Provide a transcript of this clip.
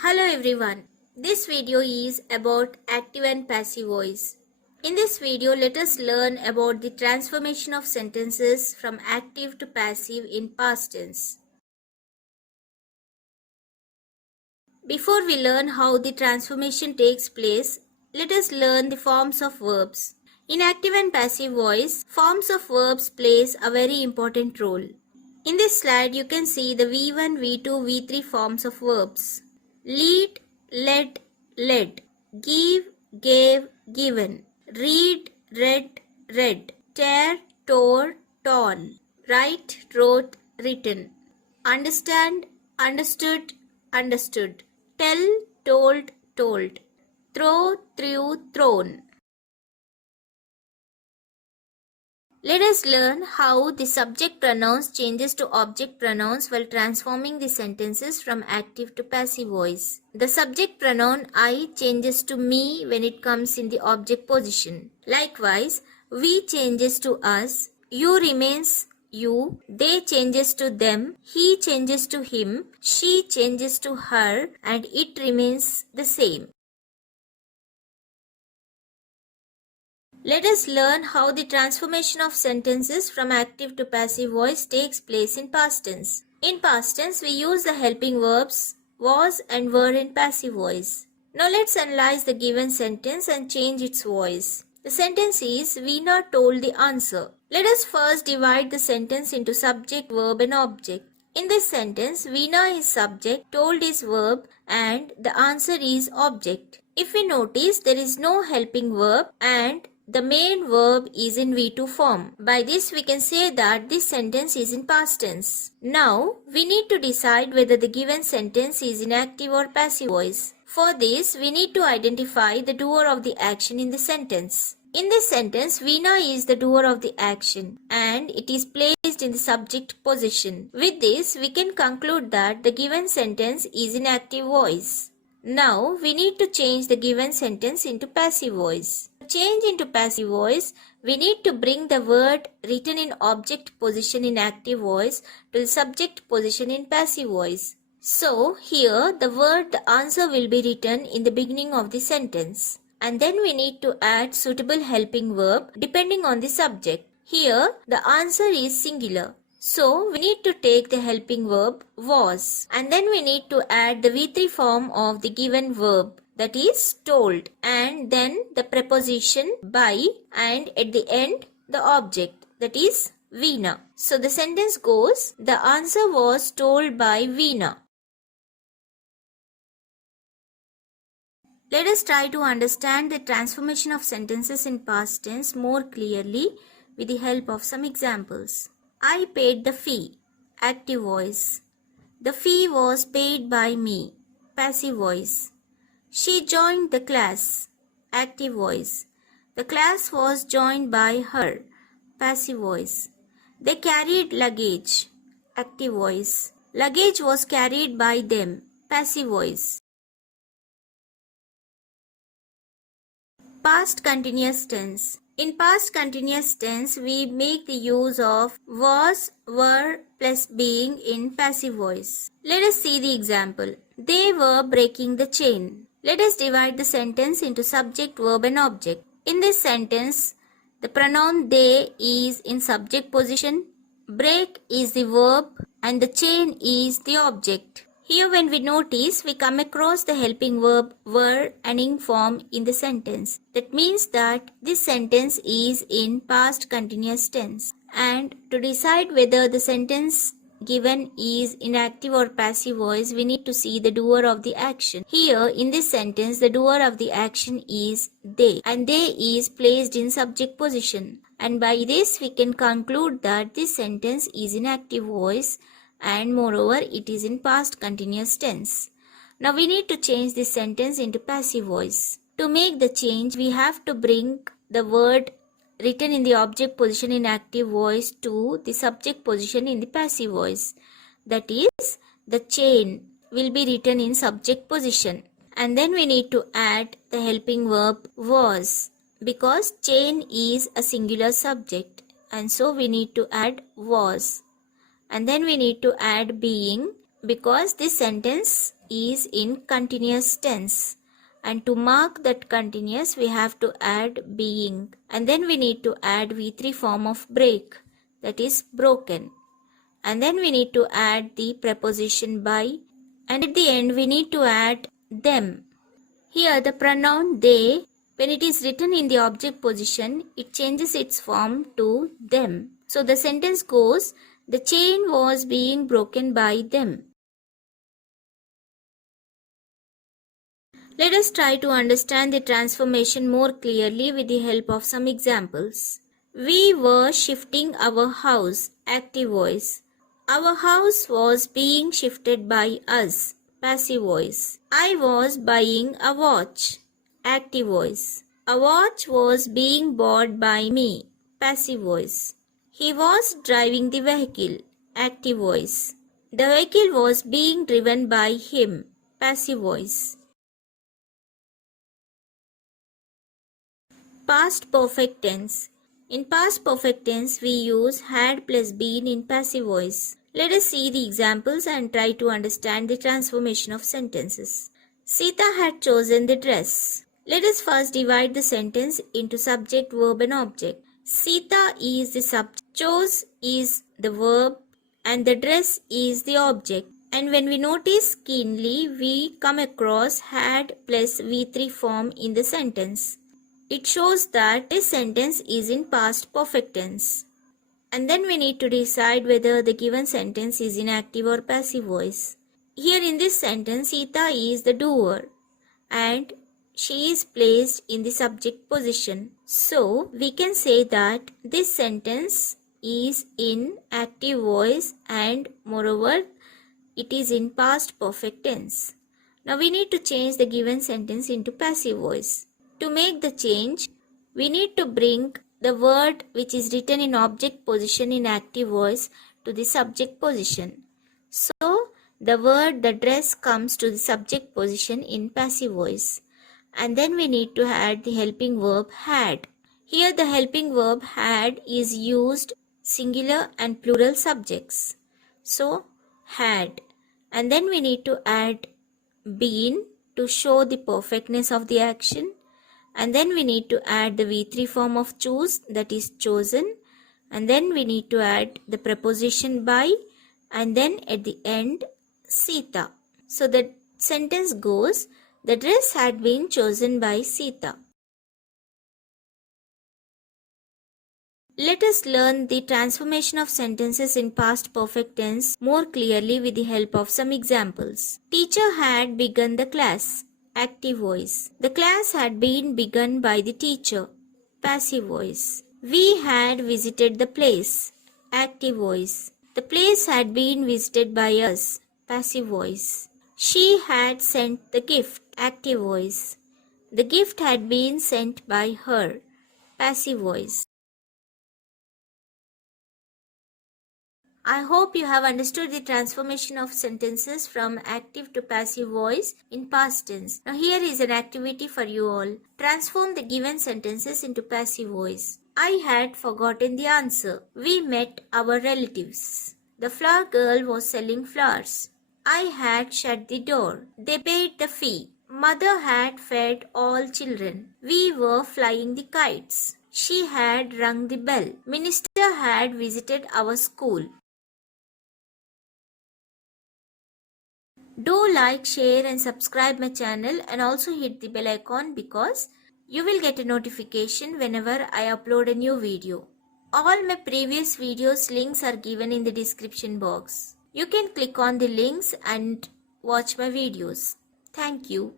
Hello everyone. This video is about active and passive voice. In this video, let us learn about the transformation of sentences from active to passive in past tense. Before we learn how the transformation takes place, let us learn the forms of verbs. In active and passive voice, forms of verbs plays a very important role. In this slide, you can see the V1, V2, V3 forms of verbs. Lead, led, led. Give, gave, given. Read, read, read. Tear, tore, torn. Write, wrote, written. Understand, understood, understood. Tell, told, told. Throw, threw, thrown. Let us learn how the subject pronouns changes to object pronouns while transforming the sentences from active to passive voice. The subject pronoun I changes to me when it comes in the object position. Likewise, we changes to us, you remains you, they changes to them, he changes to him, she changes to her, and it remains the same. Let us learn how the transformation of sentences from active to passive voice takes place in past tense. In past tense, we use the helping verbs was and were in passive voice. Now let's analyze the given sentence and change its voice. The sentence is Veena told the answer. Let us first divide the sentence into subject, verb and object. In this sentence, Veena is subject, told is verb and the answer is object. If we notice, there is no helping verb and the main verb is in V2 form. By this we can say that this sentence is in past tense. Now we need to decide whether the given sentence is in active or passive voice. For this we need to identify the doer of the action in the sentence. In this sentence, Veena is the doer of the action and it is placed in the subject position. With this, we can conclude that the given sentence is in active voice. Now, we need to change the given sentence into passive voice. To change into passive voice, we need to bring the word written in object position in active voice to the subject position in passive voice. So, here the word the answer will be written in the beginning of the sentence. And then we need to add suitable helping verb depending on the subject. Here, the answer is singular. So, we need to take the helping verb was and then we need to add the V3 form of the given verb, that is told, and then the preposition by and at the end the object, that is Veena. So, the sentence goes, the answer was told by Veena. Let us try to understand the transformation of sentences in past tense more clearly with the help of some examples. I paid the fee. Active voice. The fee was paid by me. Passive voice. She joined the class. Active voice. The class was joined by her. Passive voice. They carried luggage. Active voice. Luggage was carried by them. Passive voice. Past continuous tense. In past continuous tense, we make the use of was, were plus being in passive voice. Let us see the example. They were breaking the chain. Let us divide the sentence into subject, verb and object. In this sentence, the pronoun they is in subject position, break is the verb and the chain is the object. Here when we notice, we come across the helping verb were and ing form in the sentence. That means that this sentence is in past continuous tense. And to decide whether the sentence given is in active or passive voice, we need to see the doer of the action. Here in this sentence, the doer of the action is they and they is placed in subject position. And by this we can conclude that this sentence is in active voice and moreover it is in past continuous tense. Now we need to change this sentence into passive voice. To make the change, we have to bring the word written in the object position in active voice to the subject position in the passive voice. That is, the chain will be written in subject position. And then we need to add the helping verb was because chain is a singular subject and so we need to add was. And then we need to add being because this sentence is in continuous tense. And to mark that continuous, we have to add being. And then we need to add V3 form of break, that is broken. And then we need to add the preposition by. And at the end, we need to add them. Here the pronoun they, when it is written in the object position, it changes its form to them. So the sentence goes, the chain was being broken by them. Let us try to understand the transformation more clearly with the help of some examples. We were shifting our house, active voice. Our house was being shifted by us, passive voice. I was buying a watch, active voice. A watch was being bought by me, passive voice. He was driving the vehicle, active voice. The vehicle was being driven by him, passive voice. Past perfect tense. In past perfect tense, we use had plus been in passive voice. Let us see the examples and try to understand the transformation of sentences. Sita had chosen the dress. Let us first divide the sentence into subject, verb and object. Sita is the subject, chose is the verb, and the dress is the object. And when we notice keenly, we come across had plus V3 form in the sentence. It shows that this sentence is in past perfect tense. And then we need to decide whether the given sentence is in active or passive voice. Here in this sentence, Sita is the doer and she is placed in the subject position. So, we can say that this sentence is in active voice and moreover, it is in past perfect tense. Now, we need to change the given sentence into passive voice. To make the change, we need to bring the word which is written in object position in active voice to the subject position. So, the word the dress comes to the subject position in passive voice. And then we need to add the helping verb had. Here the helping verb had is used singular and plural subjects. So, had. And then we need to add been to show the perfectness of the action. And then we need to add the V3 form of choose, that is chosen. And then we need to add the preposition by. And then at the end, Sita. So the sentence goes, the dress had been chosen by Sita. Let us learn the transformation of sentences in past perfect tense more clearly with the help of some examples. Teacher had begun the class. Active voice. The class had been begun by the teacher. Passive voice. We had visited the place. Active voice. The place had been visited by us. Passive voice. She had sent the gift. Active voice. The gift had been sent by her. Passive voice. I hope you have understood the transformation of sentences from active to passive voice in past tense. Now here is an activity for you all. Transform the given sentences into passive voice. I had forgotten the answer. We met our relatives. The flower girl was selling flowers. I had shut the door. They paid the fee. Mother had fed all children. We were flying the kites. She had rung the bell. Minister had visited our school. Do like, share and subscribe my channel and also hit the bell icon because you will get a notification whenever I upload a new video. All my previous videos links are given in the description box. You can click on the links and watch my videos. Thank you.